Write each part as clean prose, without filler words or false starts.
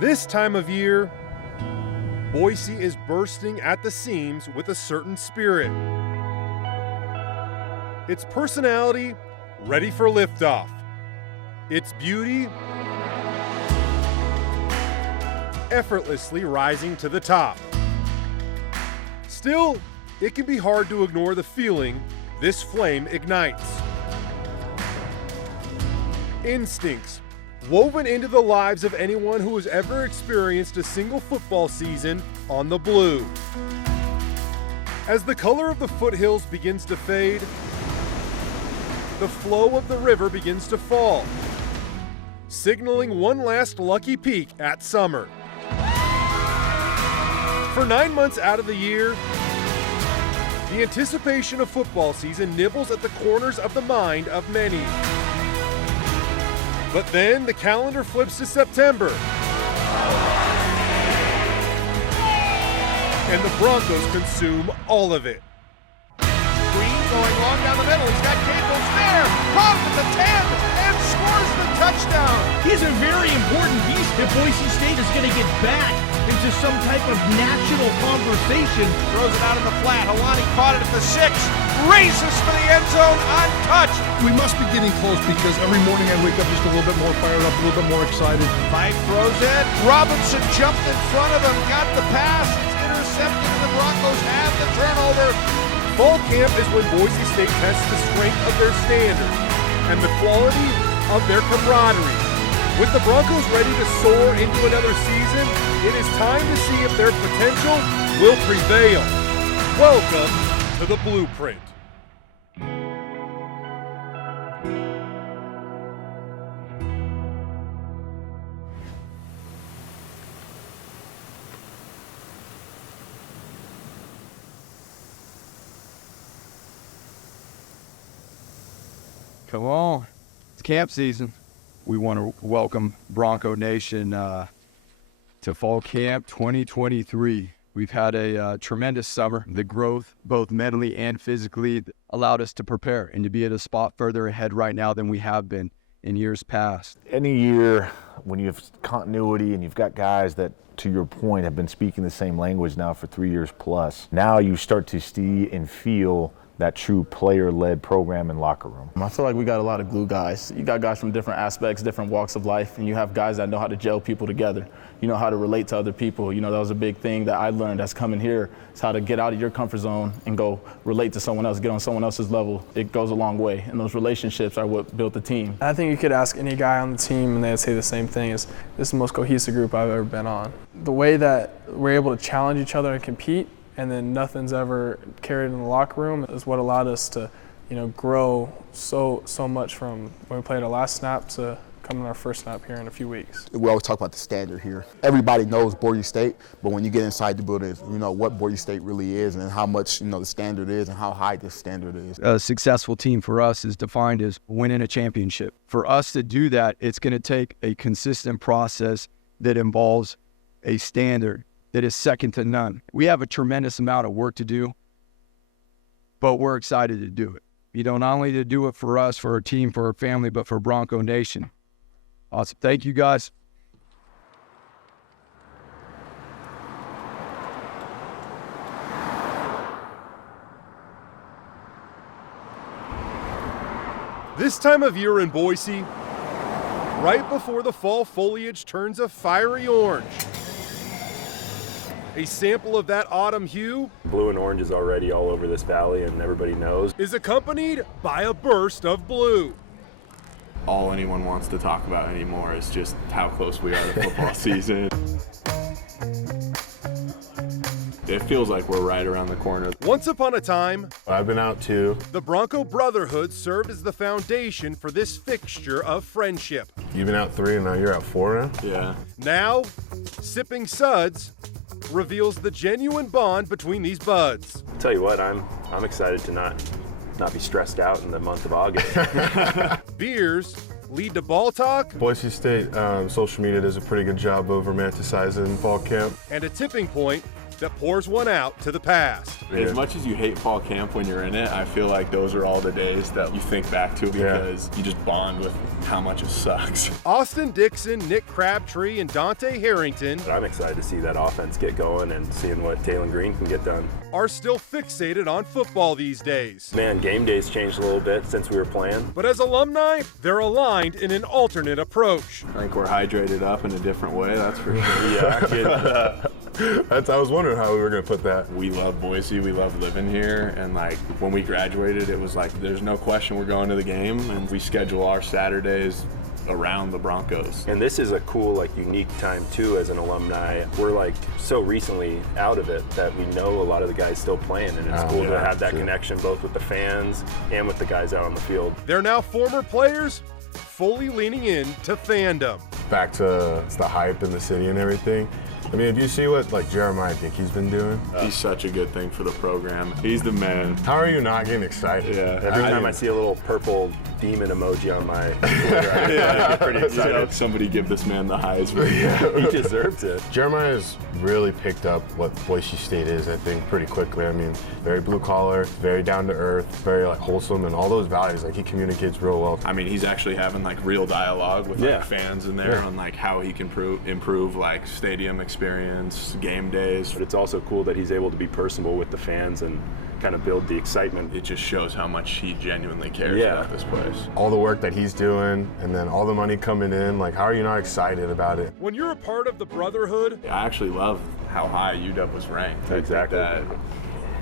This time of year, Boise is bursting at the seams with a certain spirit. Its personality ready for liftoff. Its beauty effortlessly rising to the top. Still, it can be hard to ignore the feeling this flame ignites. Instincts woven into the lives of anyone who has ever experienced a single football season on the blue. As the color of the foothills begins to fade, the flow of the river begins to fall, signaling one last lucky peek at summer. For 9 months out of the year, the anticipation of football season nibbles at the corners of the mind of many. But then the calendar flips to September, and the Broncos consume all of it. Green going long down the middle. He's got Caples there. Caught him at the 10 and scores the touchdown. He's a very important piece if Boise State is going to get back into some type of national conversation. Throws it out in the flat. Helani caught it at the 6. Races for the end zone untouched. We must be getting close because every morning I wake up just a little bit more fired up, a little bit more excited. Mike throws it. Robinson jumped in front of him, got the pass. It's intercepted, and the Broncos have the turnover. Fall camp is when Boise State tests the strength of their standards and the quality of their camaraderie. With the Broncos ready to soar into another season, it is time to see if their potential will prevail. Welcome to the Blueprint. Come on, it's camp season. We want to welcome Bronco Nation to Fall Camp 2023. We've had a tremendous summer. The growth, both mentally and physically, allowed us to prepare and to be at a spot further ahead right now than we have been in years past. Any year when you have continuity and you've got guys that, to your point, have been speaking the same language now for 3 years plus, now you start to see and feel that true player-led program and locker room. I feel like we got a lot of glue guys. You got guys from different aspects, different walks of life, and you have guys that know how to gel people together. You know how to relate to other people. You know, that was a big thing that I learned as coming here, is how to get out of your comfort zone and go relate to someone else, get on someone else's level. It goes a long way, and those relationships are what built the team. I think you could ask any guy on the team and they'd say the same thing, is this is the most cohesive group I've ever been on. The way that we're able to challenge each other and compete, and then nothing's ever carried in the locker room, is what allowed us to, grow so much from when we played our last snap to coming our first snap here in a few weeks. We always talk about the standard here. Everybody knows Boise State, but when you get inside the building, you know what Boise State really is and how much, the standard is and how high the standard is. A successful team for us is defined as winning a championship. For us to do that, it's going to take a consistent process that involves a standard that is second to none. We have a tremendous amount of work to do, but we're excited to do it. Not only to do it for us, for our team, for our family, but for Bronco Nation. Awesome. Thank you, guys. This time of year in Boise, right before the fall foliage turns a fiery orange, a sample of that autumn hue, blue and orange is already all over this valley and everybody knows, is accompanied by a burst of blue. All anyone wants to talk about anymore is just how close we are to football season. It feels like we're right around the corner. Once upon a time, I've been out too. The Bronco Brotherhood served as the foundation for this fixture of friendship. You've been out 3 and now you're out 4 now? Yeah. Now, sipping suds reveals the genuine bond between these buds. I'll tell you what, I'm excited to not be stressed out in the month of August. Beers lead to ball talk. Boise State social media does a pretty good job of romanticizing fall camp. And a tipping point that pours one out to the past. As much as you hate fall camp when you're in it, I feel like those are all the days that you think back to because you just bond with how much it sucks. Austin Dixon, Nick Crabtree, and Dante Harrington I'm excited to see that offense get going and seeing what Taylon Green can get done. are still fixated on football these days. Man, game days changed a little bit since we were playing. But as alumni, they're aligned in an alternate approach. I think we're hydrated up in a different way, that's for sure. Yeah, I was wondering how we were going to put that. We love Boise, we love living here, and like when we graduated, it was like there's no question we're going to the game, and we schedule our Saturdays around the Broncos. And this is a cool, like, unique time too as an alumni. We're like so recently out of it that we know a lot of the guys still playing, and it's cool to have that connection both with the fans and with the guys out on the field. They're now former players, fully leaning in to fandom. Back to the hype in the city and everything. I mean, if you see what like Jeremiah Dickey's been doing. He's such a good thing for the program. He's the man. How are you not getting excited? Yeah. Every time I see a little purple demon emoji on my Twitter, I get pretty excited. Somebody give this man the Heisman. He deserves it. Jeremiah's really picked up what Boise State is, I think, pretty quickly. I mean, very blue collar, very down to earth, very like wholesome, and all those values. Like he communicates real well. I mean, he's actually having like real dialogue with like fans in there on like how he can improve like stadium experience, game days. But it's also cool that he's able to be personable with the fans and kind of build the excitement. It just shows how much he genuinely cares about this place. All the work that he's doing, and then all the money coming in, like how are you not excited about it? When you're a part of the brotherhood, I actually love how high UW was ranked. Exactly. I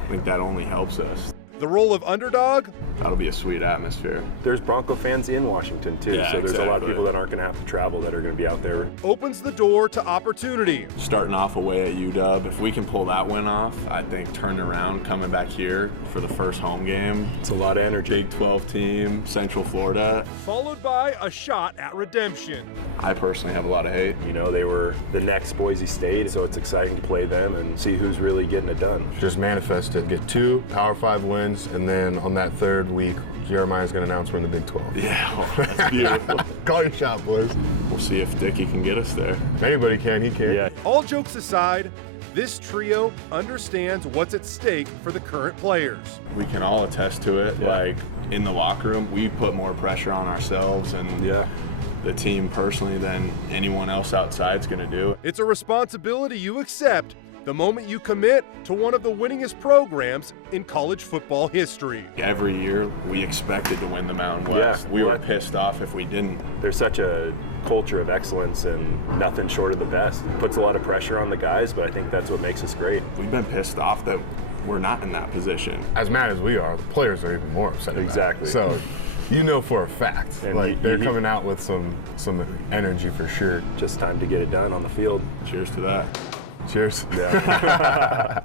think that only helps us. the role of underdog. That'll be a sweet atmosphere. There's Bronco fans in Washington too, so there's a lot of people that aren't going to have to travel that are going to be out there. Opens the door to opportunity. Starting off away at UW, if we can pull that win off, I think turning around, coming back here for the first home game. It's a lot of energy. Big 12 team, Central Florida. Followed by a shot at redemption. I personally have a lot of hate. You know, they were the next Boise State, so it's exciting to play them and see who's really getting it done. Just manifest it. Get 2 Power 5 wins, and then on that third week, Jeremiah's going to announce we're in the Big 12. Yeah, well, that's beautiful. Call your shot, boys. We'll see if Dickey can get us there. If anybody can, he can. Yeah. All jokes aside, this trio understands what's at stake for the current players. We can all attest to it. Yeah. Like, in the locker room, we put more pressure on ourselves and the team personally than anyone else outside is going to do. It's a responsibility you accept the moment you commit to one of the winningest programs in college football history. Every year, we expected to win the Mountain West. We were pissed off if we didn't. There's such a culture of excellence and nothing short of the best. It puts a lot of pressure on the guys, but I think that's what makes us great. We've been pissed off that we're not in that position. As mad as we are, the players are even more upset. Exactly. So, you know for a fact, And like they're coming out with some energy for sure. Just time to get it done on the field. Cheers to that. Cheers. Yeah.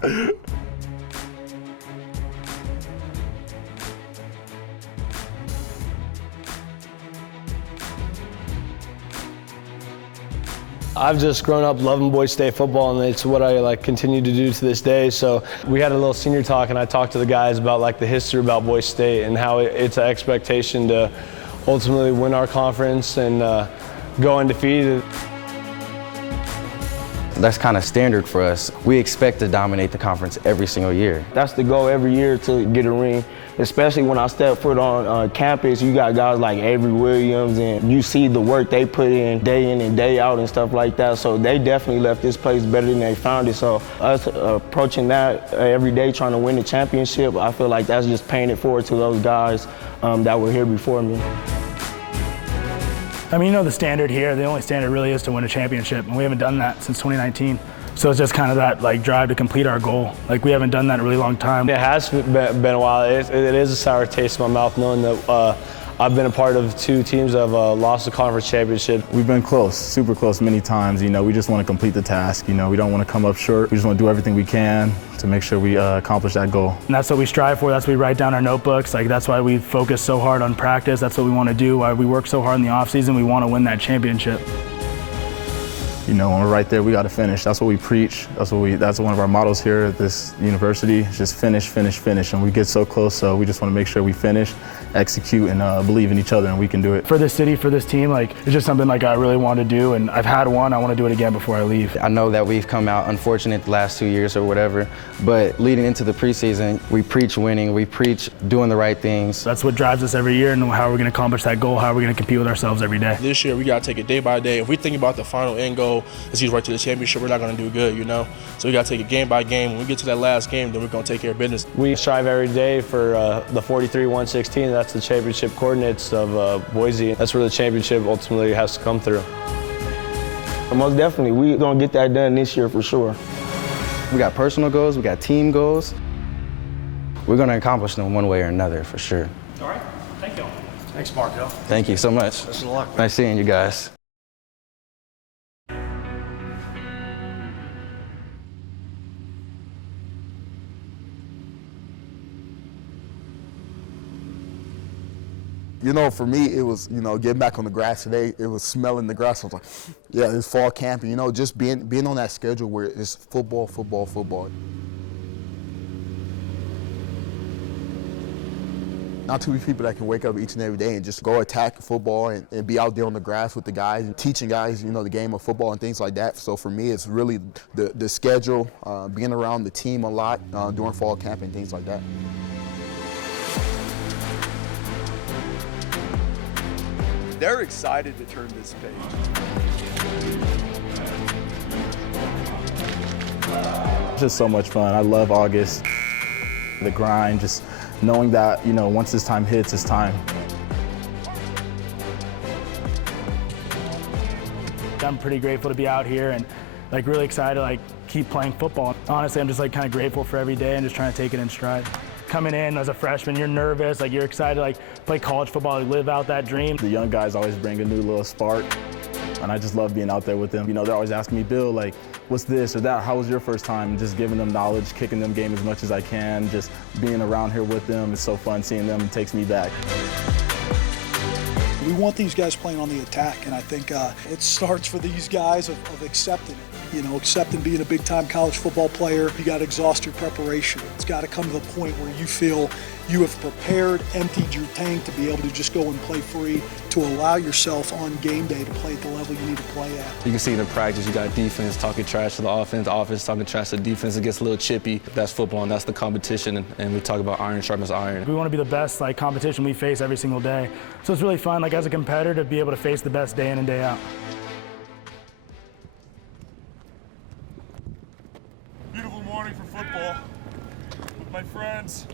I've just grown up loving Boise State football, and it's what I continue to do to this day. So we had a little senior talk, and I talked to the guys about the history about Boise State and how it's an expectation to ultimately win our conference and go undefeated. That's kind of standard for us. We expect to dominate the conference every single year. That's the goal every year, to get a ring. Especially when I step foot on campus, you got guys like Avery Williams, and you see the work they put in and day out and stuff like that. So they definitely left this place better than they found it. So us approaching that every day, trying to win the championship, I feel like that's just paying it forward to those guys that were here before me. I mean, the standard here, the only standard really is to win a championship, and we haven't done that since 2019. So it's just kind of that drive to complete our goal. We haven't done that in a really long time. It has been a while. It is a sour taste in my mouth knowing that I've been a part of 2 teams that have lost the conference championship. We've been close, super close many times. We just want to complete the task. We don't want to come up short. We just want to do everything we can to make sure we accomplish that goal. And that's what we strive for. That's what we write down our notebooks. That's why we focus so hard on practice. That's what we want to do. Why we work so hard in the offseason. We want to win that championship. When we're right there, we got to finish. That's what we preach. That's one of our mottos here at this university. It's just finish, finish, finish. And we get so close, so we just want to make sure we finish execute and believe in each other, and we can do it. For this city, for this team, like, it's just something like I really want to do, and I've had one. I want to do it again before I leave. I know that we've come out unfortunate the last 2 years or whatever, but leading into the preseason, we preach winning, we preach doing the right things. That's what drives us every year, and how we're going to accomplish that goal, how we're going to compete with ourselves every day. This year, we got to take it day by day. If we think about the final end goal, is he's right to the championship, we're not going to do good, you know? So we got to take it game by game. When we get to that last game, then we're going to take care of business. We strive every day for the 43-116. That's the championship coordinates of Boise. That's where the championship ultimately has to come through. Most definitely, we're going to get that done this year for sure. We got personal goals, we got team goals. We're going to accomplish them one way or another for sure. All right, thank you. Thanks, Markel. Thank you so much. Best of luck. Nice seeing you guys. You know, for me, it was, you know, getting back on the grass today. It was smelling the grass. I was like, yeah, it's fall camping. You know, just being on that schedule where it's football, football, football. Not too many people that can wake up each and every day and just go attack football and be out there on the grass with the guys and teaching guys, you know, the game of football and things like that. So for me, it's really the schedule, being around the team a lot during fall camp and things like that. They're excited to turn this page. It's just so much fun. I love August, the grind, just knowing that, you know, once this time hits, it's time. I'm pretty grateful to be out here and like really excited to like keep playing football. Honestly, I'm just like kind of grateful for every day and just trying to take it in stride. Coming in as a freshman, you're nervous, like you're excited to like play college football, like live out that dream. The young guys always bring a new little spark, and I just love being out there with them. You know, they're always asking me, Bill, like, what's this or that? How was your first time? Just giving them knowledge, kicking them game as much as I can, just being around here with them. It's so fun seeing them. It takes me back. We want these guys playing on the attack, and I think it starts for these guys of accepting it. You know, accepting being a big-time college football player. You got to exhaust your preparation. It's got to come to the point where you feel you have prepared, emptied your tank to be able to just go and play free, to allow yourself on game day to play at the level you need to play at. You can see it in practice, you got defense talking trash to the offense talking trash to the defense. It gets a little chippy. That's football, and that's the competition, and we talk about iron sharpens iron. We want to be the best like competition we face every single day. So it's really fun, like as a competitor, to be able to face the best day in and day out. Beautiful morning for football with my friends.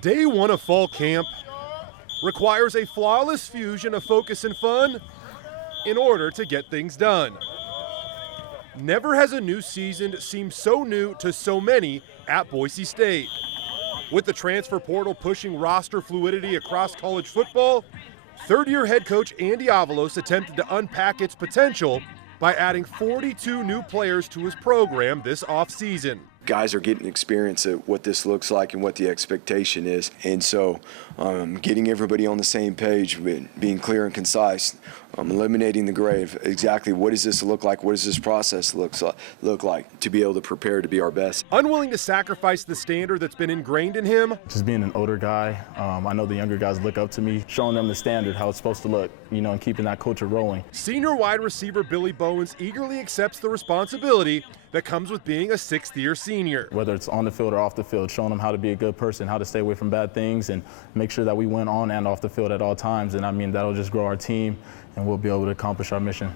Day one of fall camp requires a flawless fusion of focus and fun in order to get things done. Never has a new season seemed so new to so many at Boise State. With the transfer portal pushing roster fluidity across college football, third-year head coach Andy Avalos attempted to unpack its potential by adding 42 new players to his program this offseason. Guys are getting experience at what this looks like and what the expectation is. And so getting everybody on the same page, being clear and concise, eliminating the gray of exactly what does this look like, what does this process look like to be able to prepare to be our best. Unwilling to sacrifice the standard that's been ingrained in him. Just being an older guy, I know the younger guys look up to me, showing them the standard, how it's supposed to look, you know, and keeping that culture rolling. Senior wide receiver Billy Bowens eagerly accepts the responsibility that comes with being a sixth-year senior. Whether it's on the field or off the field, showing them how to be a good person, how to stay away from bad things, and make sure that we win on and off the field at all times. And I mean, that'll just grow our team, and we'll be able to accomplish our mission.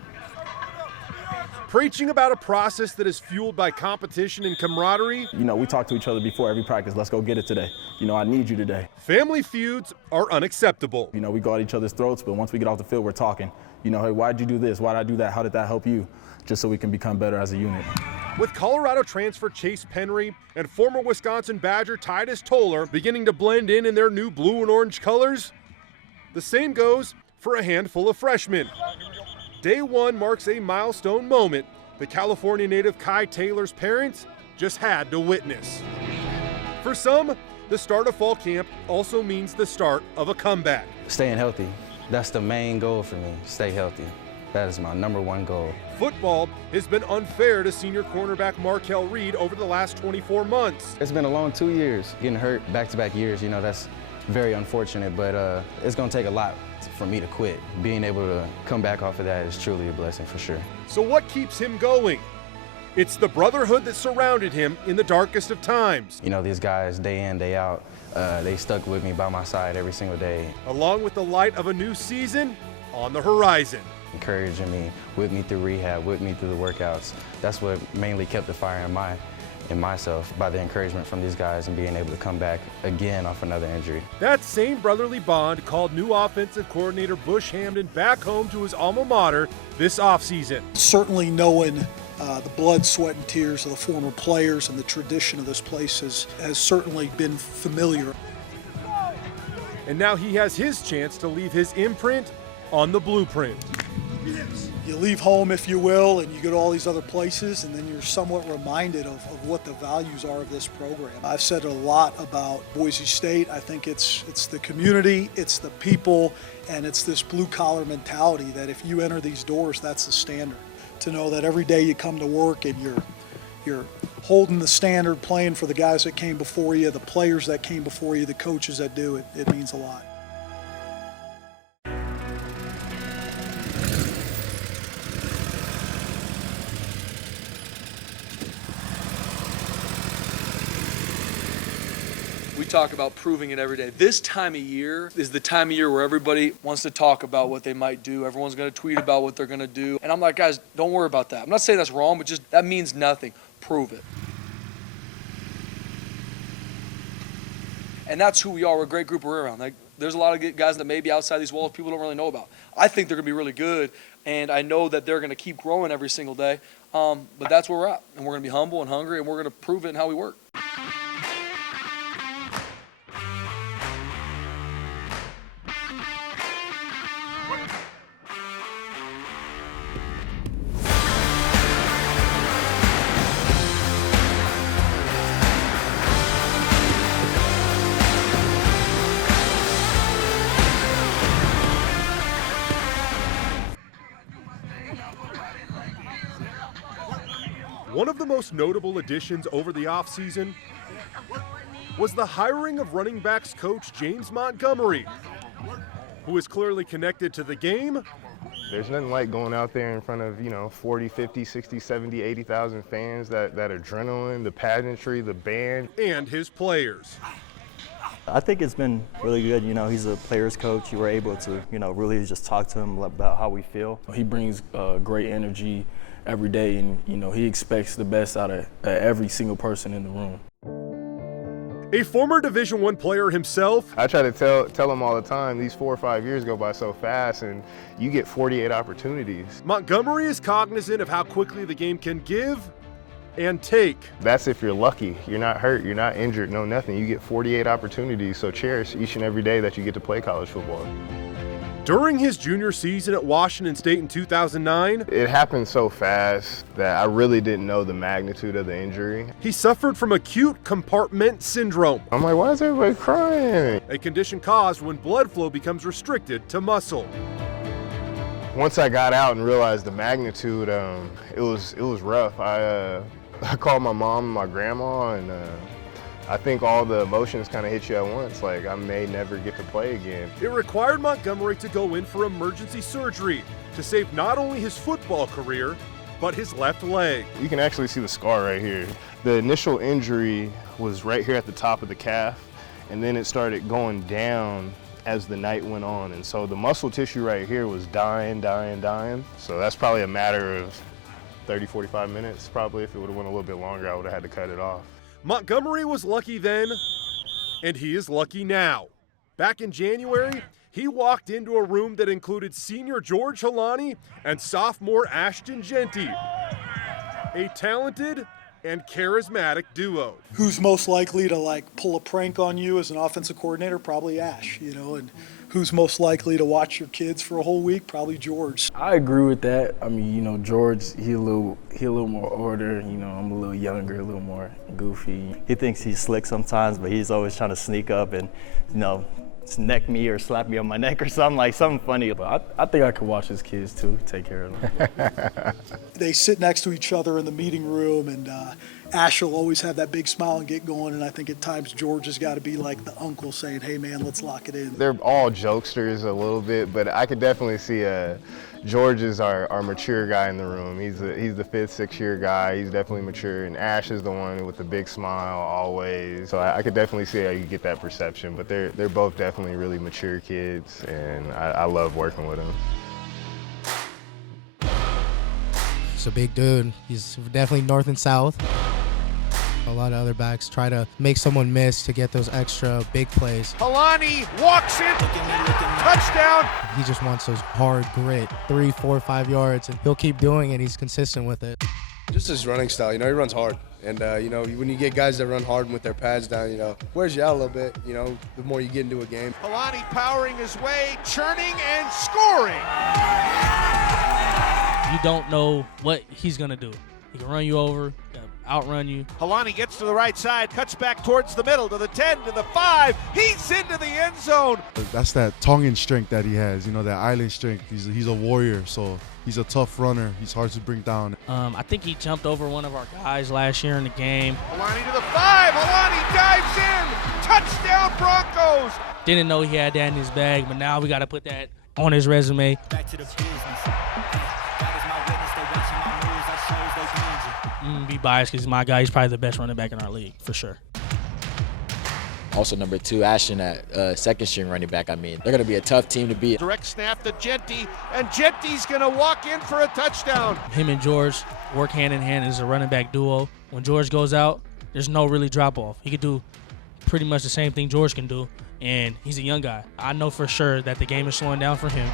Preaching about a process that is fueled by competition and camaraderie. You know, we talk to each other before every practice. Let's go get it today. You know, I need you today. Family feuds are unacceptable. You know, we go at each other's throats, but once we get off the field, we're talking. You know, hey, why'd you do this? Why'd I do that? How did that help you? Just so we can become better as a unit. With Colorado transfer Chase Penry and former Wisconsin Badger Titus Toller beginning to blend in their new blue and orange colors, the same goes for a handful of freshmen. Day one marks a milestone moment the California native Kai Taylor's parents just had to witness. For some, the start of fall camp also means the start of a comeback. Staying healthy, that's the main goal for me, stay healthy. That is my #1 goal. Football has been unfair to senior cornerback Markel Reed over the last 24 months. It's been a long 2 years. Getting hurt back-to-back years, you know, that's very unfortunate, but it's going to take a lot for me to quit. Being able to come back off of that is truly a blessing for sure. So what keeps him going? It's the brotherhood that surrounded him in the darkest of times. You know, these guys, day in, day out, they stuck with me by my side every single day. Along with the light of a new season on the horizon. Encouraging me, with me through rehab, with me through the workouts. That's what mainly kept the fire in myself, by the encouragement from these guys and being able to come back again off another injury. That same brotherly bond called new offensive coordinator Bush Hamdan back home to his alma mater this offseason. Certainly knowing the blood, sweat, and tears of the former players and the tradition of this place has certainly been familiar. And now he has his chance to leave his imprint on the blueprint. You leave home, if you will, and you go to all these other places, and then you're somewhat reminded of what the values are of this program. I've said a lot about Boise State. I think it's the community, it's the people, and it's this blue-collar mentality that if you enter these doors, that's the standard. To know that every day you come to work and you're holding the standard, playing for the guys that came before you, the players that came before you, the coaches that do it, it means a lot. We talk about proving it every day. This time of year is the time of year where everybody wants to talk about what they might do. Everyone's going to tweet about what they're going to do. And I'm like, guys, don't worry about that. I'm not saying that's wrong, but just that means nothing. Prove it. And that's who we are. We're a great group we're around. Like, there's a lot of guys that may be outside these walls people don't really know about. I think they're going to be really good, and I know that they're going to keep growing every single day. But that's where we're at. And we're going to be humble and hungry, and we're going to prove it in how we work. One of the most notable additions over the offseason was the hiring of running backs coach James Montgomery, who is clearly connected to the game. There's nothing like going out there in front of, 40, 50, 60, 70, 80,000 fans, that adrenaline, the pageantry, the band. And his players. I think it's been really good. He's a player's coach. You were able to, really just talk to him about how we feel. He brings great energy every day, and he expects the best out of every single person in the room. A former Division I player himself. I try to tell him all the time, these 4 or 5 years go by so fast, and you get 48 opportunities. Montgomery is cognizant of how quickly the game can give and take. That's if you're lucky. You're not hurt, you're not injured, no nothing. You get 48 opportunities, so cherish each and every day that you get to play college football. During his junior season at Washington State in 2009, it happened so fast that I really didn't know the magnitude of the injury. He suffered from acute compartment syndrome. I'm like, why is everybody crying? A condition caused when blood flow becomes restricted to muscle. Once I got out and realized the magnitude, it was rough. I called my mom and my grandma, and I think all the emotions kind of hit you at once, like I may never get to play again. It required Montgomery to go in for emergency surgery to save not only his football career, but his left leg. You can actually see the scar right here. The initial injury was right here at the top of the calf, and then it started going down as the night went on. And so the muscle tissue right here was dying. So that's probably a matter of 30, 45 minutes. Probably if it would have went a little bit longer, I would have had to cut it off. Montgomery was lucky then, and he is lucky now. Back in January, he walked into a room that included senior George Halani and sophomore Ashton Genty, a talented and charismatic duo. Who's most likely to pull a prank on you as an offensive coordinator? Probably Ash, and who's most likely to watch your kids for a whole week? Probably George. I agree with that. I mean, George, he a little more order. I'm a little younger, a little more goofy. He thinks he's slick sometimes, but he's always trying to sneak up and, neck me or slap me on my neck or something, like something funny. But I think I could watch his kids too, take care of them. They sit next to each other in the meeting room, and Ash will always have that big smile and get going, and I think at times George has got to be like the uncle saying, hey man, let's lock it in. They're all jokesters a little bit, but I could definitely see George is our mature guy in the room. He's the 5th, 6th year guy. He's definitely mature, and Ash is the one with the big smile always. So I could definitely see how you get that perception, but they're both definitely really mature kids, and I love working with them. He's a big dude. He's definitely north and south. A lot of other backs try to make someone miss to get those extra big plays. Kalani walks in, touchdown. He just wants those hard grit, 3, 4, 5 yards, and he'll keep doing it. He's consistent with it. Just his running style, he runs hard. And, when you get guys that run hard with their pads down, wears you out a little bit, the more you get into a game. Kalani powering his way, churning and scoring. You don't know what he's going to do. He can run you over, outrun you. Kalani gets to the right side, cuts back towards the middle, to the 10, to the 5. He's into the end zone. That's that Tongan strength that he has, that island strength. He's a warrior, so he's a tough runner. He's hard to bring down. I think he jumped over one of our guys last year in the game. Kalani to the 5. Kalani dives in. Touchdown Broncos. Didn't know he had that in his bag, but now we got to put that on his resume. Back to the business. Be biased because he's my guy. He's probably the best running back in our league, for sure. Also, number 2, Ashton at second-string running back. They're going to be a tough team to beat. Direct snap to Genty, and Genty's going to walk in for a touchdown. Him and George work hand in hand as a running back duo. When George goes out, there's no really drop-off. He could do pretty much the same thing George can do, and he's a young guy. I know for sure that the game is slowing down for him.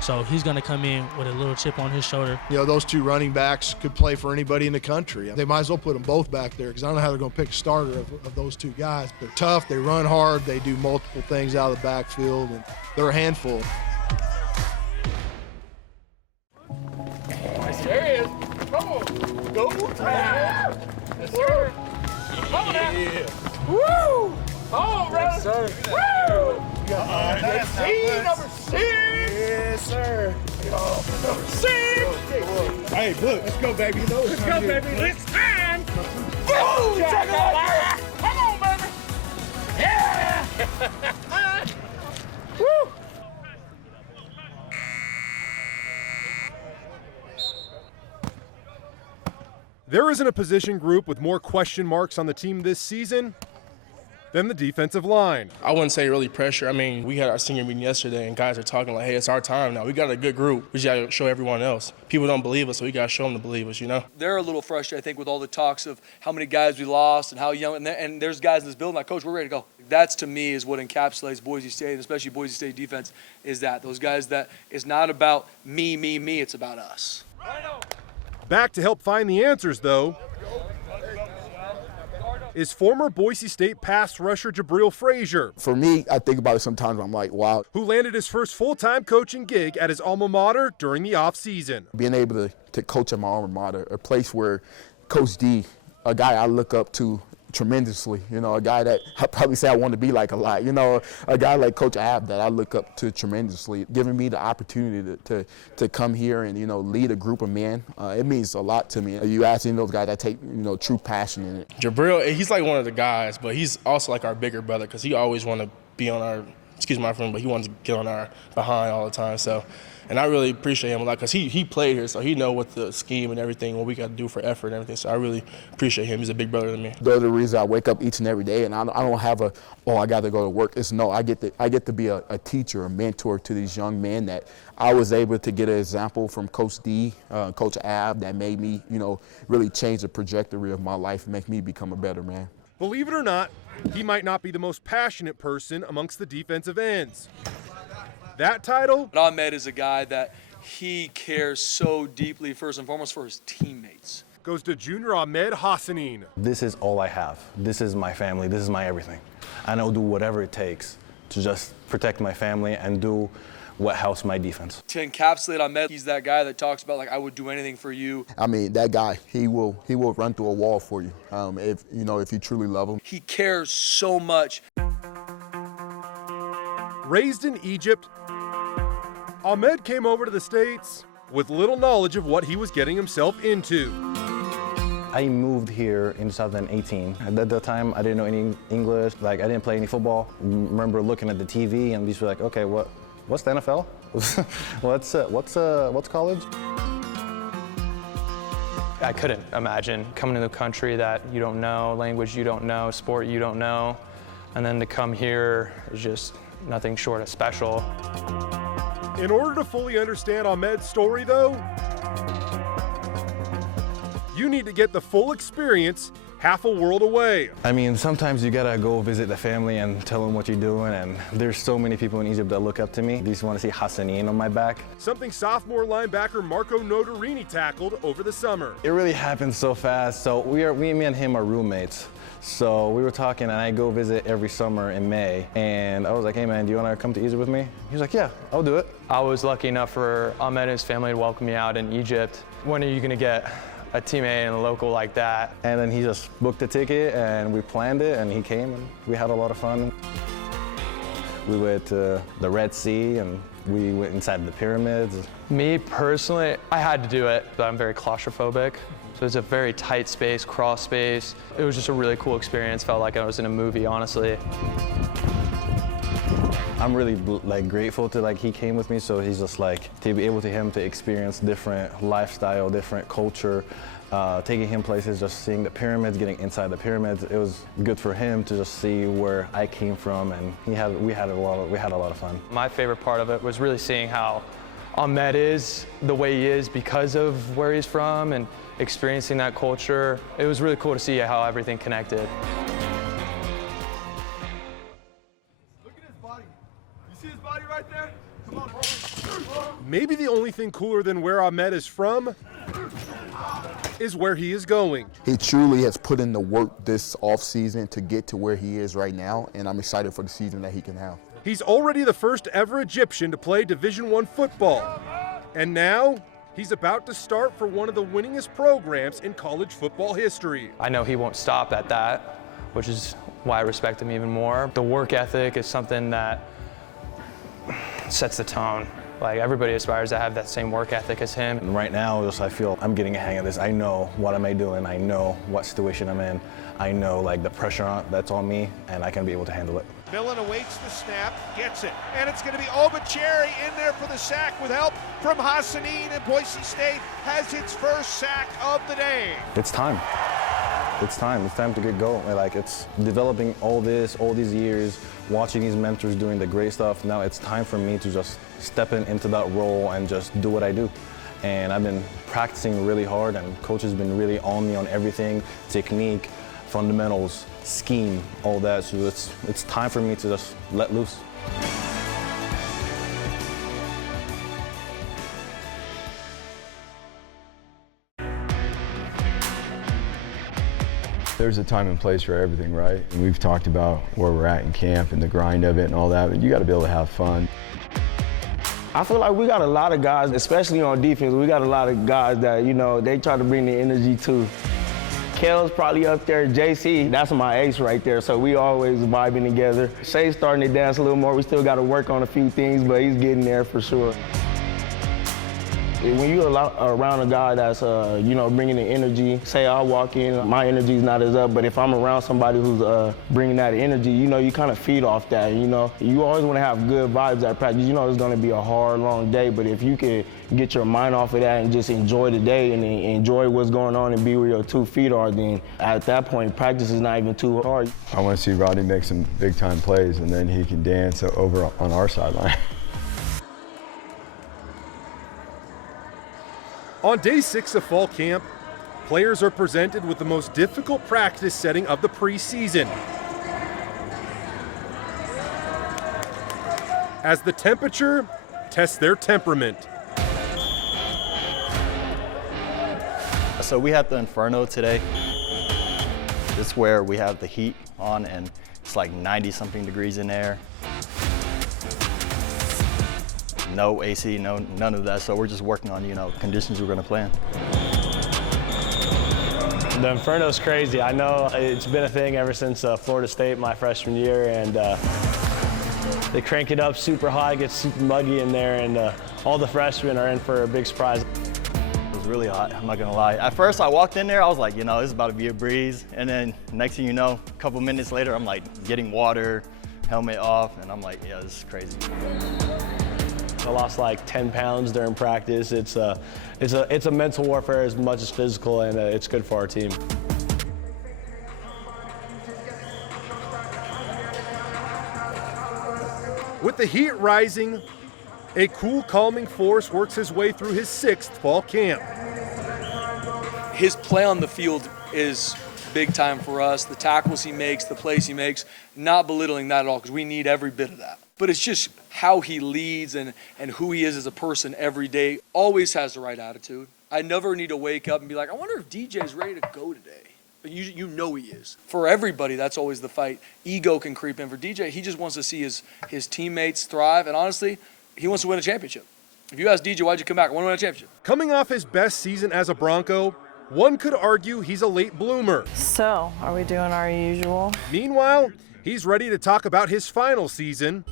So he's going to come in with a little chip on his shoulder. Those 2 running backs could play for anybody in the country. They might as well put them both back there because I don't know how they're going to pick a starter of those 2 guys. They're tough, they run hard, they do multiple things out of the backfield, and they're a handful. There he is. Come on. Go time. Yes, sir. Come on now. Woo! Oh, brother. Yes, sir. Woo! Number 6. Yes, sir. Number 6. Hey, look, let's go, baby. Let's go, baby. It's time. Boom! Check it out. Come on, baby. Yeah! Woo! There isn't a position group with more question marks on the team this season than the defensive line. I wouldn't say really pressure. We had our senior meeting yesterday, and guys are talking like, hey, it's our time now. We got a good group. We just got to show everyone else. People don't believe us, so we got to show them to believe us, They're a little frustrated, I think, with all the talks of how many guys we lost and how young, and there's guys in this building like, Coach, we're ready to go. That's, to me, is what encapsulates Boise State, and especially Boise State defense, is that those guys that it's not about me, it's about us. Back to help find the answers, though, is former Boise State pass rusher Jabril Frazier. For me, I think about it sometimes. I'm like, wow. Who landed his first full-time coaching gig at his alma mater during the offseason. Being able to coach at my alma mater, a place where Coach D, a guy I look up to tremendously, a guy that I probably say I want to be like a lot, a guy like Coach Ab that I look up to tremendously, giving me the opportunity to come here and, lead a group of men. It means a lot to me. You asking those guys that take, true passion in it. Jabril, he's like one of the guys, but he's also like our bigger brother because he always want to be on our, excuse my friend, but he wants to get on our behind all the time. So, and I really appreciate him a lot because he played here, so he know what the scheme and everything, what we got to do for effort and everything. So I really appreciate him. He's a big brother to me. Those are the reasons I wake up each and every day, and I don't have I got to go to work. It's no, I get to be a teacher, a mentor to these young men that I was able to get an example from Coach D, Coach Ab, that made me, really change the trajectory of my life and make me become a better man. Believe it or not, he might not be the most passionate person amongst the defensive ends. That title? Ahmed is a guy that he cares so deeply, first and foremost, for his teammates. Goes to junior Ahmed Hassanin. This is all I have. This is my family. This is my everything. And I'll do whatever it takes to just protect my family and do what helps my defense. To encapsulate Ahmed, he's that guy that talks about, I would do anything for you. That guy, he will run through a wall for you if you truly love him. He cares so much. Raised in Egypt, Ahmed came over to the States with little knowledge of what he was getting himself into. I moved here in 2018. At that time, I didn't know any English. Like, I didn't play any football. I remember looking at the TV and these were like, okay, what's the NFL? What's college? I couldn't imagine coming to a country that you don't know, language you don't know, sport you don't know, and then to come here is just nothing short of special. In order to fully understand Ahmed's story, though, you need to get the full experience half a world away. I mean, sometimes you gotta go visit the family and tell them what you're doing, and there's so many people in Egypt that look up to me. They just want to see Hassanin on my back. Something sophomore linebacker Marco Notarini tackled over the summer. It really happened so fast. So me and him are roommates. So we were talking, and I go visit every summer in May, and I was like, hey man, do you wanna come to Egypt with me? He was like, yeah, I'll do it. I was lucky enough for Ahmed and his family to welcome me out in Egypt. When are you gonna get a teammate and a local like that? And then he just booked a ticket and we planned it and he came and we had a lot of fun. We went to the Red Sea and we went inside the pyramids. Me personally, I had to do it, but I'm very claustrophobic. So it's a very tight space, crawl space. It was just a really cool experience. Felt like I was in a movie, honestly. I'm really grateful to he came with me, so he's just to be able to experience different lifestyle, different culture, taking him places, just seeing the pyramids, getting inside the pyramids. It was good for him to just see where I came from, and we had a lot of fun. My favorite part of it was really seeing how Ahmed is the way he is because of where he's from and experiencing that culture. It was really cool to see how everything connected. Maybe the only thing cooler than where Ahmed is from is where he is going. He truly has put in the work this offseason to get to where he is right now, and I'm excited for the season that he can have. He's already the first ever Egyptian to play Division I football. And now, he's about to start for one of the winningest programs in college football history. I know he won't stop at that, which is why I respect him even more. The work ethic is something that sets the tone. Everybody aspires to have that same work ethic as him. And right now, I feel I'm getting a hang of this. I know what am I doing. I know what situation I'm in. I know the pressure that's on me, and I can be able to handle it. Millen awaits the snap, gets it, and it's going to be Obacheri in there for the sack with help from Hassanin, and Boise State has its first sack of the day. It's time. It's time to get going. It's developing all these years, watching these mentors doing the great stuff. Now it's time for me to just step into that role and just do what I do. And I've been practicing really hard, and coach has been really on me on everything, technique, fundamentals, scheme, all that. So it's time for me to just let loose. There's a time and place for everything, right? And we've talked about where we're at in camp and the grind of it and all that, but you got to be able to have fun. I feel like we got a lot of guys, especially on defense, we got a lot of guys that, they try to bring the energy too. Kel's probably up there, JC, that's my ace right there, so we always vibing together. Shay's starting to dance a little more, we still got to work on a few things, but he's getting there for sure. When you're around a guy that's, bringing the energy, say I walk in, my energy's not as up, but if I'm around somebody who's bringing that energy, you kind of feed off that, You always want to have good vibes at practice. It's going to be a hard, long day, but if you can get your mind off of that and just enjoy the day and enjoy what's going on and be where your 2 feet are, then at that point, practice is not even too hard. I want to see Rodney make some big-time plays, and then he can dance over on our sideline. On day 6 of fall camp, players are presented with the most difficult practice setting of the preseason. As the temperature tests their temperament. So we had the Inferno today. This is where we have the heat on and it's 90-something degrees in there. No AC, none of that. So we're just working on, conditions we're gonna play in. The Inferno's crazy. I know it's been a thing ever since Florida State my freshman year, and They crank it up super high, gets super muggy in there, and all the freshmen are in for a big surprise. It was really hot, I'm not gonna lie. At first I walked in there, I was like, you know, this is about to be a breeze. And then next thing you know, a couple minutes later, I'm like getting water, helmet off, and I'm like, yeah, this is crazy. I lost like 10 pounds during practice. It's a mental warfare as much as physical, and it's good for our team. With the heat rising, a cool, calming force works his way through his 6th fall camp. His play on the field is big time for us. The tackles he makes, the plays he makes, not belittling that at all, because we need every bit of that. But it's just how he leads and who he is as a person every day. Always has the right attitude. I never need to wake up and be like, I wonder if DJ's ready to go today. But you know he is. For everybody, that's always the fight. Ego can creep in. For DJ, he just wants to see his teammates thrive. And honestly, he wants to win a championship. If you ask DJ, why'd you come back? I want to win a championship. Coming off his best season as a Bronco, one could argue he's a late bloomer. So, are we doing our usual? Meanwhile, he's ready to talk about his final season.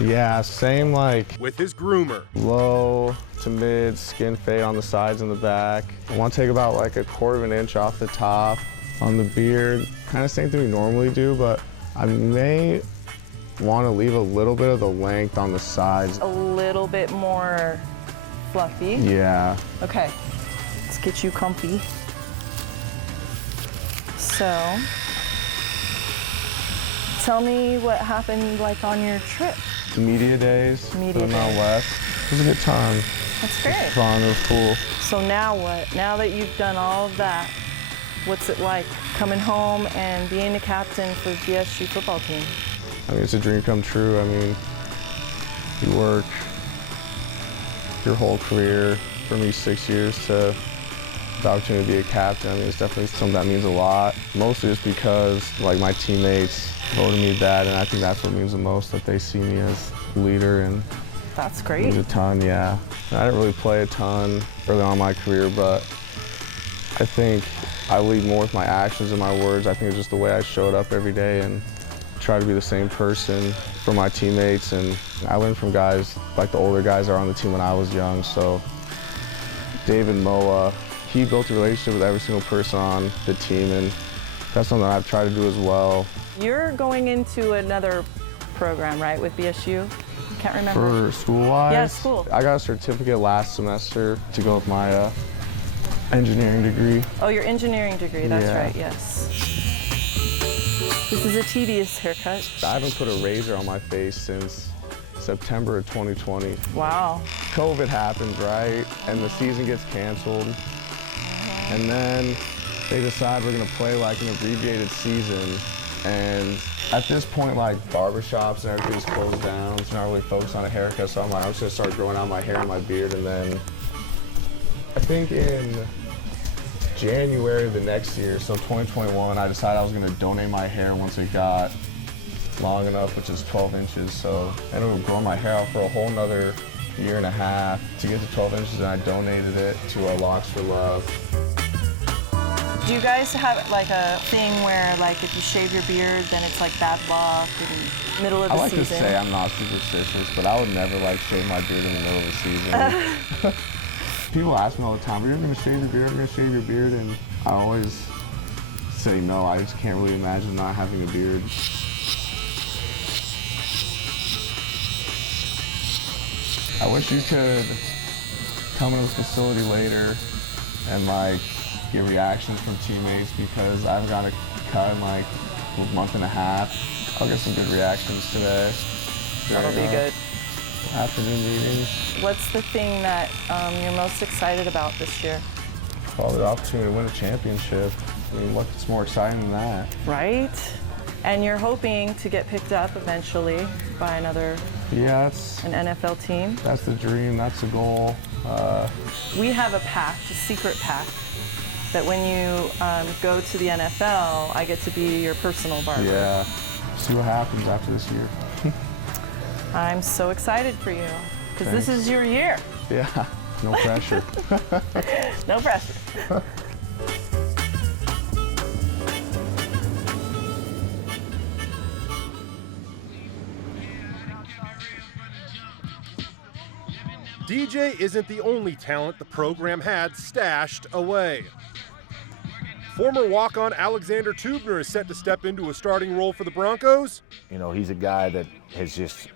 Yeah, same like with his groomer. Low to mid skin fade on the sides and the back. I want to take about like a 1/4 inch off the top on the beard. Kind of same thing we normally do, but I may want to leave a little bit of the length on the sides. A little bit more fluffy? Yeah. Okay, let's get you comfy. So, tell me what happened like on your trip. Media days, Media put them out days. west. It was a good time. That's great. Fun, it was cool. So now what? Now that you've done all of that, what's it like coming home and being a captain for the BSU football team? I mean, it's a dream come true. I mean, you work your whole career, for me 6 years, to the opportunity to be a captain. I mean, it's definitely something that means a lot. Mostly just because like my teammates voted me that, and I think that's what means the most, that they see me as a leader. And that's great. It means a ton, yeah. I didn't really play a ton early on in my career, but I think I lead more with my actions than my words. I think it's just the way I showed up every day and try to be the same person for my teammates. And I learned from guys like the older guys that are on the team when I was young. So David Moa, he built a relationship with every single person on the team, and that's something I've tried to do as well. You're going into another program, right, with BSU? Can't remember. For school-wise? Yeah, school. I got a certificate last semester to go with my engineering degree. Oh, your engineering degree, that's Yeah. right, yes. This is a tedious haircut. I haven't put a razor on my face since September of 2020. Wow. COVID happens, right? And the season gets canceled. And then they decide we're gonna play like an abbreviated season. And at this point, like barbershops and everything's closed down, so not really focused on a haircut. So I'm like, I'm just gonna start growing out my hair and my beard. And then I think in January of the next year, so 2021, I decided I was gonna donate my hair once it got long enough, which is 12 inches. So I ended up growing my hair out for a whole nother year and a half to get to 12 inches, and I donated it to Locks for Love. Do you guys have like a thing where like if you shave your beard, then it's like bad luck in the middle of the I like season? to say I'm not superstitious, but I would never like shave my beard in the middle of the season. People ask me all the time, are you gonna shave your beard? Are you gonna shave your beard? And I always say no. I just can't really imagine not having a beard. I wish you could come into this facility later and like get reactions from teammates, because I haven't got a cut in like a month and a half. I'll get some good reactions today. That'll be good. Afternoon meetings. What's the thing that you're most excited about this year? Probably the opportunity to win a championship. I mean, what's more exciting than that? Right? And you're hoping to get picked up eventually by another Yeah, an NFL team. That's the dream, that's the goal. We have a pact, a secret pact, that when you go to the NFL, I get to be your personal barber. Yeah, see what happens after this year. I'm so excited for you, because this is your year. Yeah, no pressure. No pressure. DJ isn't the only talent the program had stashed away. Former walk-on Alexander Tubner is set to step into a starting role for the Broncos. You know, he's a guy that has just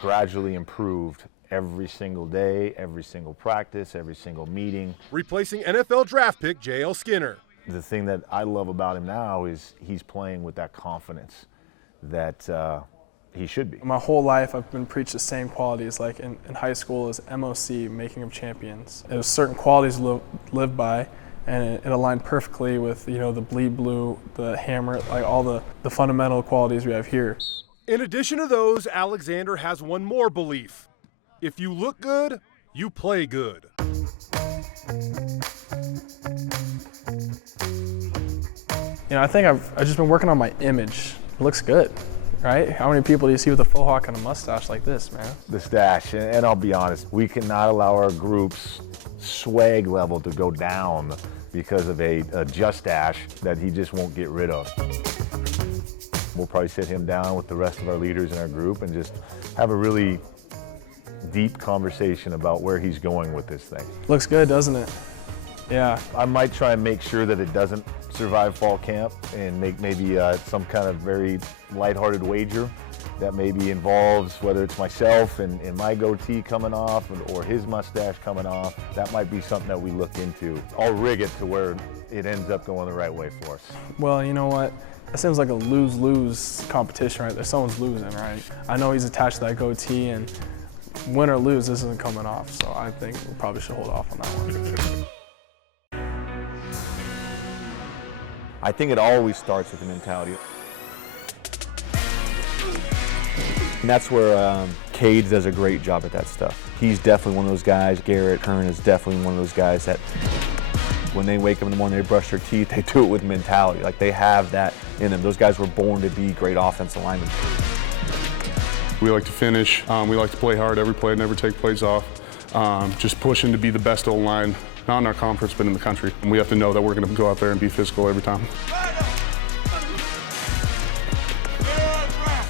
gradually improved every single day, every single practice, every single meeting. Replacing NFL draft pick J.L. Skinner. The thing that I love about him now is he's playing with that confidence that he should be. My whole life I've been preached the same qualities, like in high school is MOC, making of champions. It was certain qualities to live by, and it aligned perfectly with, you know, the bleed blue, the hammer, like all the fundamental qualities we have here. In addition to those, Alexander has one more belief. If you look good, you play good. You know, I think I've just been working on my image. It looks good, right? How many people do you see with a faux hawk and a mustache like this, man? The stash, and I'll be honest, we cannot allow our group's swag level to go down because of a just stash that he just won't get rid of. We'll probably sit him down with the rest of our leaders in our group and just have a really deep conversation about where he's going with this thing. Looks good, doesn't it? Yeah. I might try and make sure that it doesn't survive fall camp and make maybe some kind of very lighthearted wager that maybe involves whether it's myself and my goatee coming off or his mustache coming off. That might be something that we look into. I'll rig it to where it ends up going the right way for us. Well, you know what? That seems like a lose-lose competition right there. Someone's losing, right? I know he's attached to that goatee, and win or lose, this isn't coming off. So I think we probably should hold off on that one. I think it always starts with the mentality. And that's where Cade does a great job at that stuff. He's definitely one of those guys. Garrett Kern is definitely one of those guys that when they wake up in the morning, they brush their teeth, they do it with mentality. Like they have that in them. Those guys were born to be great offensive linemen. We like to finish. We like to play hard every play, never take plays off. Just pushing to be the best O-line, not in our conference, but in the country. And we have to know that we're going to go out there and be physical every time.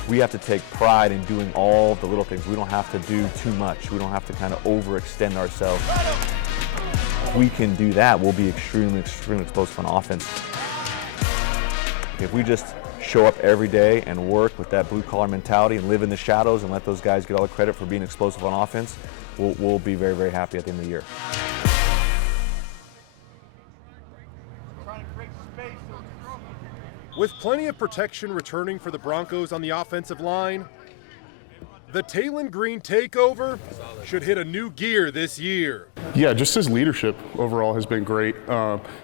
We have to take pride in doing all the little things. We don't have to do too much. We don't have to kind of overextend ourselves. If we can do that, we'll be extremely, extremely explosive on offense. If we just show up every day and work with that blue-collar mentality and live in the shadows and let those guys get all the credit for being explosive on offense, we'll be very, very happy at the end of the year. With plenty of protection returning for the Broncos on the offensive line, the Taylen Green takeover should hit a new gear this year. Yeah, just his leadership overall has been great.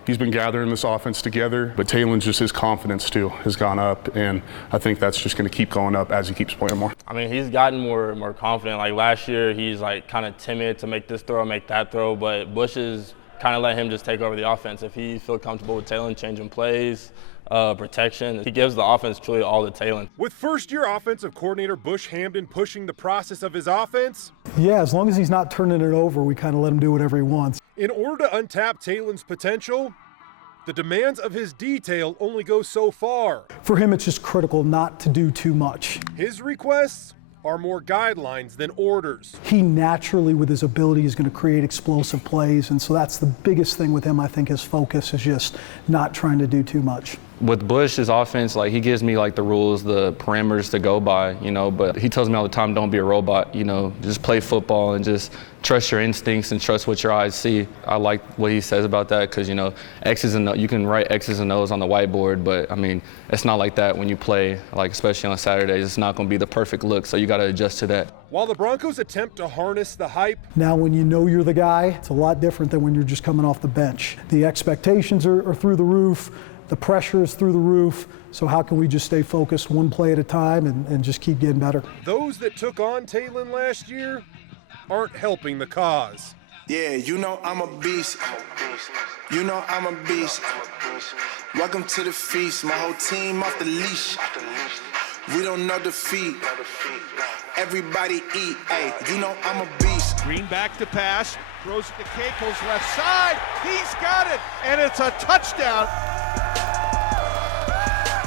He's been gathering this offense together, but Taylen's just his confidence too has gone up, and I think that's just going to keep going up as he keeps playing more. I mean, he's gotten more confident. Like last year, he's like kind of timid to make this throw, make that throw, but Bush is kind of let him just take over the offense. If he feels comfortable with Taylen changing plays, protection, he gives the offense truly all the Taylen. With first-year offensive coordinator Bush HAMDAN pushing the process of his offense, yeah, as long as he's not turning it over, we kind of let him do whatever he wants. In order to untap Taylen's potential, the demands of his detail only go so far. For him, it's just critical not to do too much. His requests are more guidelines than orders. He naturally, with his ability, is going to create explosive plays, and so that's the biggest thing with him. I think his focus is just not trying to do too much. With Bush, his offense, like he gives me like the rules, the parameters to go by, you know, but he tells me all the time, don't be a robot, you know, just play football and just trust your instincts and trust what your eyes see. I like what he says about that because, you know, X's and O's, you can write X's and O's on the whiteboard, but I mean, it's not like that when you play, like especially on Saturdays, it's not going to be the perfect look, so you got to adjust to that. While the Broncos attempt to harness the hype, now when you know you're the guy, it's a lot different than when you're just coming off the bench. The expectations are through the roof. The pressure is through the roof, so how can we just stay focused one play at a time and just keep getting better? Those that took on Taylen last year aren't helping the cause. Yeah, you know I'm a beast. You know I'm a beast. Welcome to the feast. My whole team off the leash. We don't know defeat. Everybody eat. Hey, you know I'm a beast. Green back to pass. Throws it to Keiko's left side. He's got it, and it's a touchdown.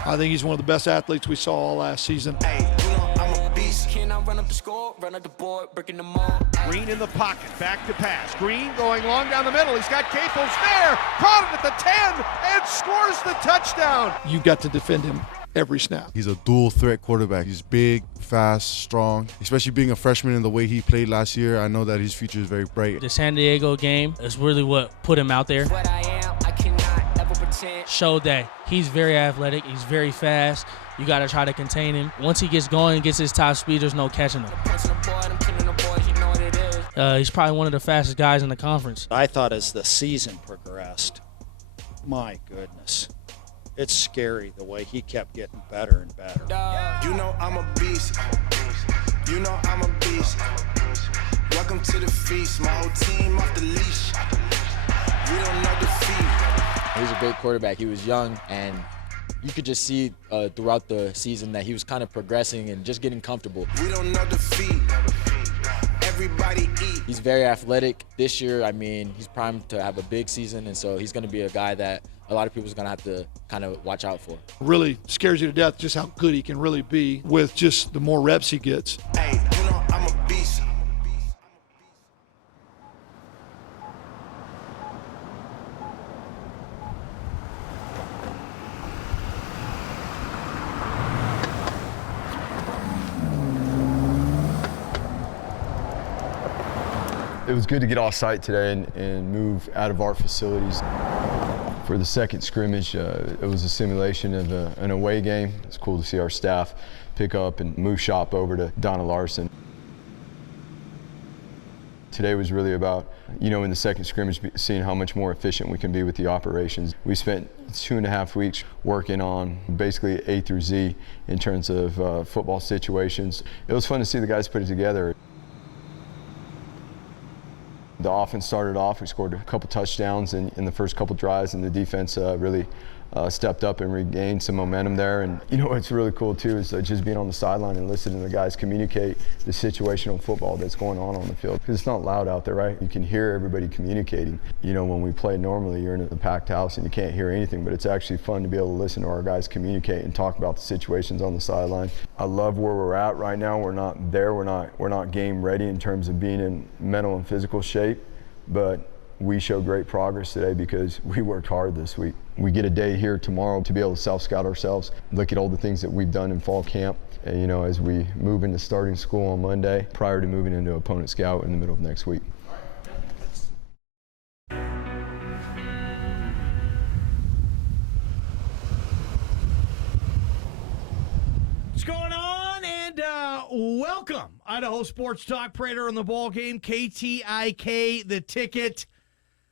I think he's one of the best athletes we saw all last season. Hey, you know I'm a beast. run up the score, run up the board, breaking them all. Green in the pocket, back to pass. Green going long down the middle. He's got Caples there, caught it at the 10, and scores the touchdown. You've got to defend him every snap. He's a dual threat quarterback. He's big, fast, strong. Especially being a freshman and the way he played last year, I know that his future is very bright. The San Diego game is really what put him out there. Showed that he's very athletic, he's very fast. You got to try to contain him. Once he gets going and gets his top speed, there's no catching him. He's probably one of the fastest guys in the conference. I thought as the season progressed, my goodness, it's scary the way he kept getting better and better. You know I'm a beast. You know I'm a beast. Welcome to the feast. My whole team off the leash. We don't know defeat. He's a great quarterback. He was young, and you could just see throughout the season that he was kind of progressing and just getting comfortable. We don't know defeat. Everybody eat. He's very athletic. This year, I mean, he's primed to have a big season, and so he's going to be a guy that a lot of people are going to have to kind of watch out for. Really scares you to death just how good he can really be with just the more reps he gets. Hey, you know I'm a beast. It was good to get off site today and move out of our facilities. For the second scrimmage, it was a simulation of an away game. It's cool to see our staff pick up and move shop over to DANIELSON. Today was really about, in the second scrimmage, seeing how much more efficient we can be with the operations. We spent 2.5 weeks working on basically A through Z in terms of football situations. It was fun to see the guys put it together. The offense started off, we scored a couple touchdowns in the first couple drives, and the defense really stepped up and regained some momentum there. And what's really cool too is just being on the sideline and listening to the guys communicate the situational football that's going on the field. Because it's not loud out there, right? You can hear everybody communicating. When we play normally, you're in a packed house and you can't hear anything, but it's actually fun to be able to listen to our guys communicate and talk about the situations on the sideline. I love where we're at right now. We're not there. We're not game ready in terms of being in mental and physical shape, but we show great progress today because we worked hard this week. We get a day here tomorrow to be able to self-scout ourselves, look at all the things that we've done in fall camp, and, as we move into starting school on Monday, prior to moving into opponent scout in the middle of next week. What's going on? And welcome. Idaho Sports Talk. Prater on the ball game. KTIK, the ticket.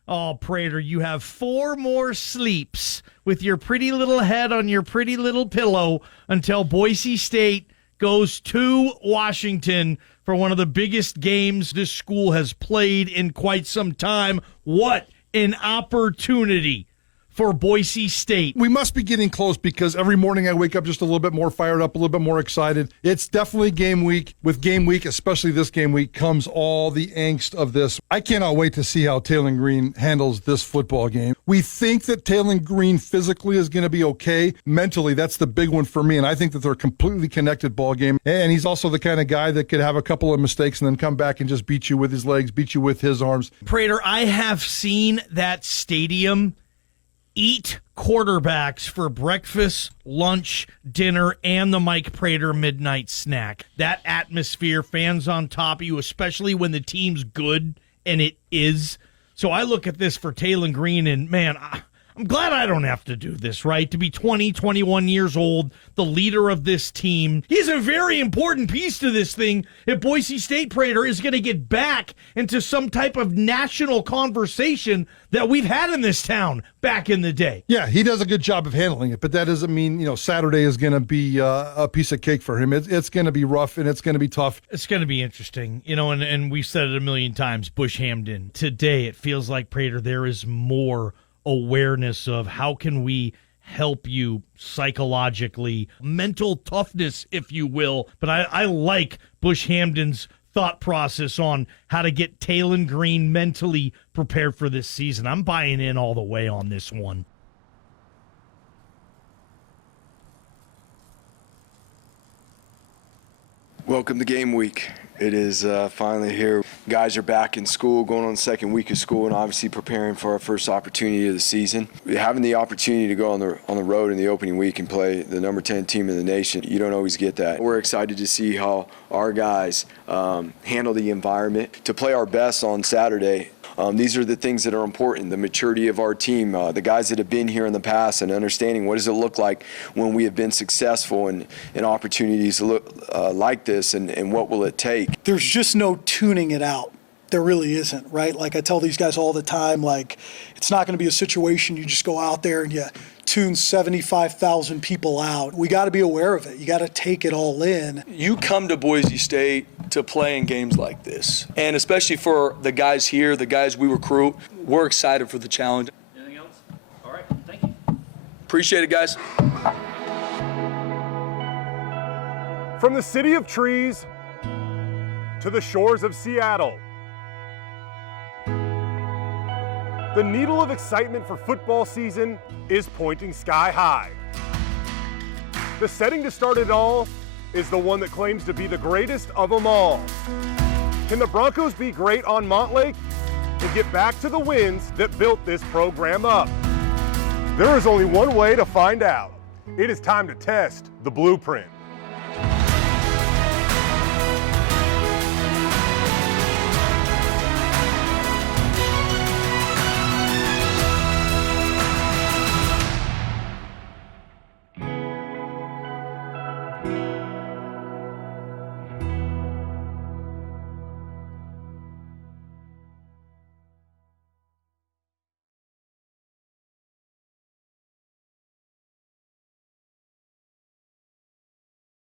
Oh, Prater, you have 4 more sleeps with your pretty little head on your pretty little pillow until Boise State goes to Washington for one of the biggest games this school has played in quite some time. What an opportunity for Boise State. We must be getting close because every morning I wake up just a little bit more fired up, a little bit more excited. It's definitely game week. With game week, especially this game week, comes all the angst of this. I cannot wait to see how Taylon Green handles this football game. We think that Taylon Green physically is going to be okay. Mentally, that's the big one for me, and I think that they're a completely connected ball game. And he's also the kind of guy that could have a couple of mistakes and then come back and just beat you with his legs, beat you with his arms. Prater, I have seen that stadium eat quarterbacks for breakfast, lunch, dinner, and the Mike Prater midnight snack. That atmosphere, fans on top of you, especially when the team's good, and it is. So I look at this for Taylon Green, and man, I'm glad I don't have to do this, right? To be 20, 21 years old, the leader of this team. He's a very important piece to this thing. If Boise State Prater is going to get back into some type of national conversation that we've had in this town back in the day. Yeah, he does a good job of handling it, but that doesn't mean, Saturday is going to be a piece of cake for him. It's going to be rough and it's going to be tough. It's going to be interesting, and we've said it a million times, Bush Hamdan. Today, it feels like, Prater, there is more awareness of how can we help you psychologically, mental toughness, if you will. But I like Bush Hamdan's thought process on how to get Taylon Green mentally prepared for this season. I'm buying in all the way on this one. Welcome to game week. It is finally here. Guys are back in school, going on the second week of school, and obviously preparing for our first opportunity of the season. Having the opportunity to go on the road in the opening week and play the number 10 team in the nation, you don't always get that. We're excited to see how our guys handle the environment, to play our best on Saturday. These are the things that are important, the maturity of our team, the guys that have been here in the past, and understanding what does it look like when we have been successful in opportunities like this, and what will it take. There's just no tuning it out. There really isn't, right? Like I tell these guys all the time, like it's not going to be a situation you just go out there and you tune 75,000 people out. We got to be aware of it. You got to take it all in. You come to Boise State to play in games like this, and especially for the guys here, the guys we recruit, we're excited for the challenge. Anything else? All right, thank you. Appreciate it, guys. From the city of trees to the shores of Seattle, the needle of excitement for football season is pointing sky high. The setting to start it all is the one that claims to be the greatest of them all. Can the Broncos be great on Montlake and get back to the wins that built this program up? There is only one way to find out. It is time to test the blueprint.